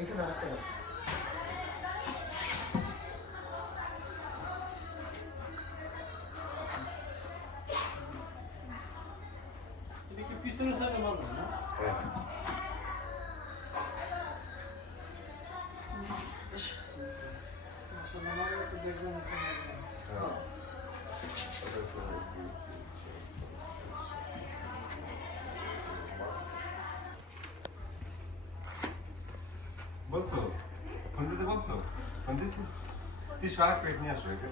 এইখানে রাখতে হবে। এটা কি পিছনের সাইডে মাজা না? আসলে আমার তো দেখলাম এটা মাজা। বলছো ফোন দিতে বলছো ফোন দিছি তুই সারা পেট নিয়ে আসো এখানে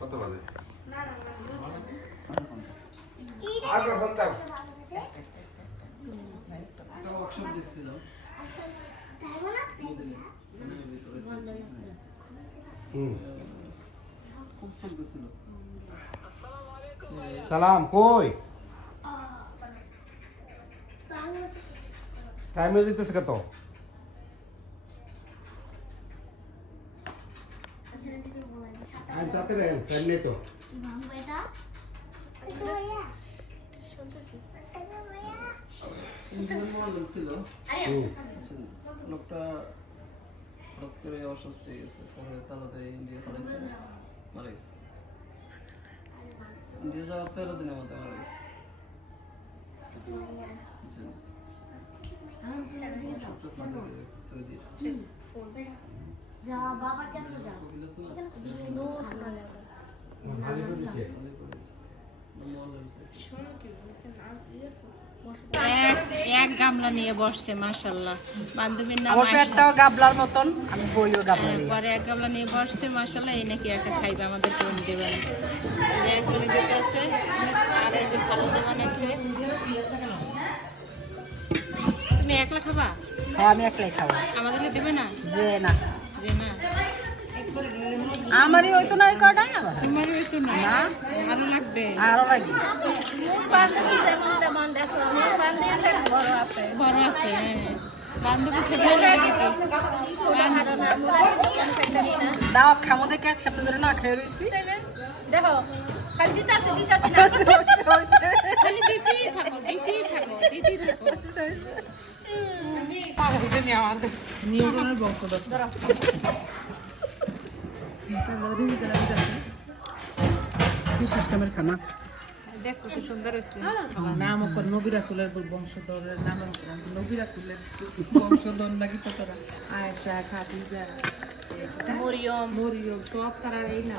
কত বাজে আর ফোন দাও একটা ওয়ার্কশপ দিছিলাম খুব চলতেছিল সালাম কই টাইম দিতেছে কত তাতে দেখেন টাইম নেই তো ছিল লোকটা হঠাৎ করে অসুস্থ হয়ে গেছে পরে তাড়াতাড়ি ইন্ডিয়া পাঠাইছে মারা গেছে ইন্ডিয়া যাওয়ার 13 দিনের মধ্যে মারা গেছে সৌদি যা বাবার কাছে যা ভালো করেছে এক গামলা নিয়ে বসছে মাশাআল্লাহ বান্ধবীর নাম আমার পেটটাও গাবলার মতন আমি বইও গাবলা নিয়ে পরে এক গামলা নিয়ে বসছে মাশাআল্লাহ এই নাকি একটা খাইবে আমাদের কোন দেবেন একজনে দিতে আছে আর এই যে ভালো দেবেন আছে তুমি একলা খাবা হ্যাঁ আমি একলাই খাবো আমাদেরকে দেবে না যে না যে না আমারই হইতো না এই কটাই আবার তোমার হয়তো না আরো লাগবে আরো লাগে বড় আছে হ্যাঁ বান্ধবী ছোট নাকি দাও খামো দেখে খেতে ধরে না খেয়ে রইছি দেখো খালি দিতে আছে খালি দিতেই থাকো নিউটনের বংশধর কি সিস্টেমের খানা দেখ কত সুন্দর হয়েছে নাম কর নবী রাসূলের বংশধরের নাম নবী রাসূলের বংশধর নাকি তো তারা আয়েশা খাদিজা মরিয়ম সব তারা এই না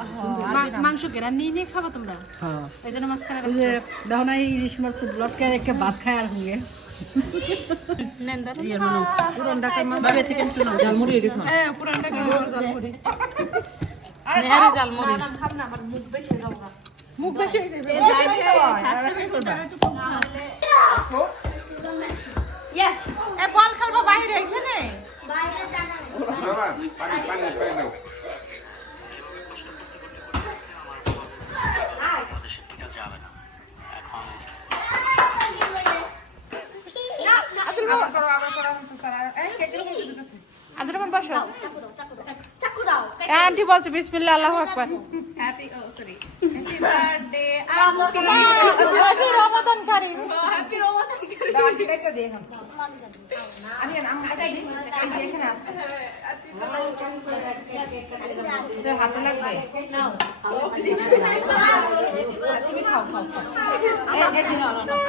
মাংস কেনা নিয়ে খাবো তোমরা হ্যাঁ এই জন্য মাছ খানা ওই যে দেখো না ইলিশ মাছ ব্লডকে একটা ভাত খায় আর হুঙ্গে পুরান ঢাকার মা বাবে থেকে জালমুড়ি হয়ে গেছে হ্যাঁ পুরান ঢাকা জালমুড়ি নেহারি জালমুড়ি মুখ বেশি হয়ে যাবে ইয়েস এ বল খেলবো বাইরে এখানে বাইরে টাকা বাবা পানি দাও আব্দুর রহমান বসো চাকু দাও আন্টি বলছে বিসমিল্লাহ আল্লাহু আকবার হ্যাপি বার্থডে হ্যাপি রমাদান কারীম হ্যাপি রমাদান কারীম আন্টি কাইটা দে এখন আমি আমটা এই যে এখানে আছে হাতে লাগবে নাও তুমি খাও খাও খাও এই নাও নাও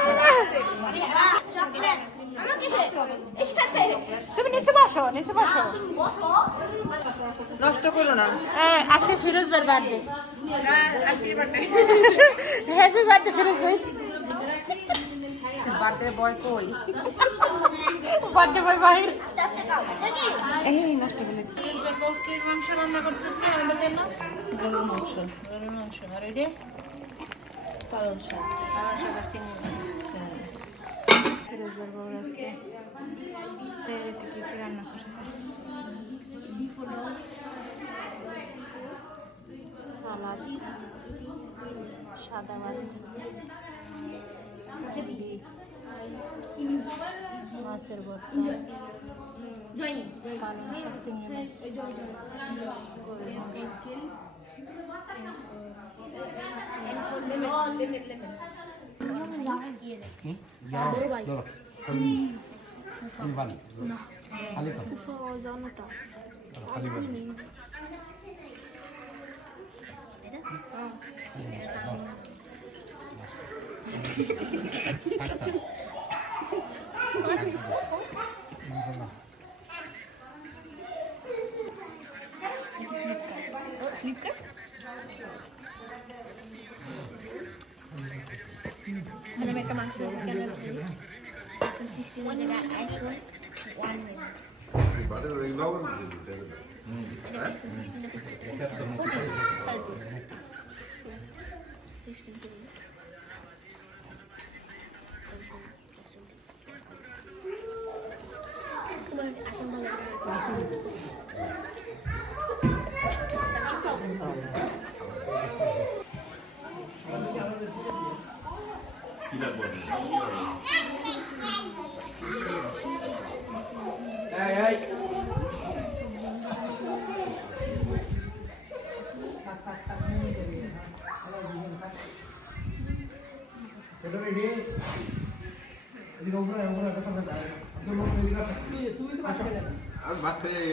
চকলেট আমাকে দে তুমি নিচে বসো নষ্ট করো না আজকে ফিরোজ ভাইয়ের বার্থডে না আন্টির বার্থডে হ্যাপি বার্থডে ফিরোজ ভাই বার্থডে বয় কই বার্থডে ভাই বাইরে দেখি এই নষ্ট করে দিছি বউকে মাংস রান্না করতেছে আমাদের জন্য গরুর মাংস আর ওই যে পালং শাক আর চিংড়ি মাছ ফিরোজ ভাইয়ের বউ আজকে সেরেতে কি কি রান্না করছে সালাদ সাদা ভাত মাছের ভর্তা পালং শাক চিংড়ি মাছ গরুর মাংস যাও ধরো পানি খালি পানি খালি পানি Mana mereka masuk karena 16 juga iPhone 1 million. Warte, oder genau sind die? এই এটা রেডি এদিকে উপরে কথা বলতে তুমি তো আর ভাত খেয়ে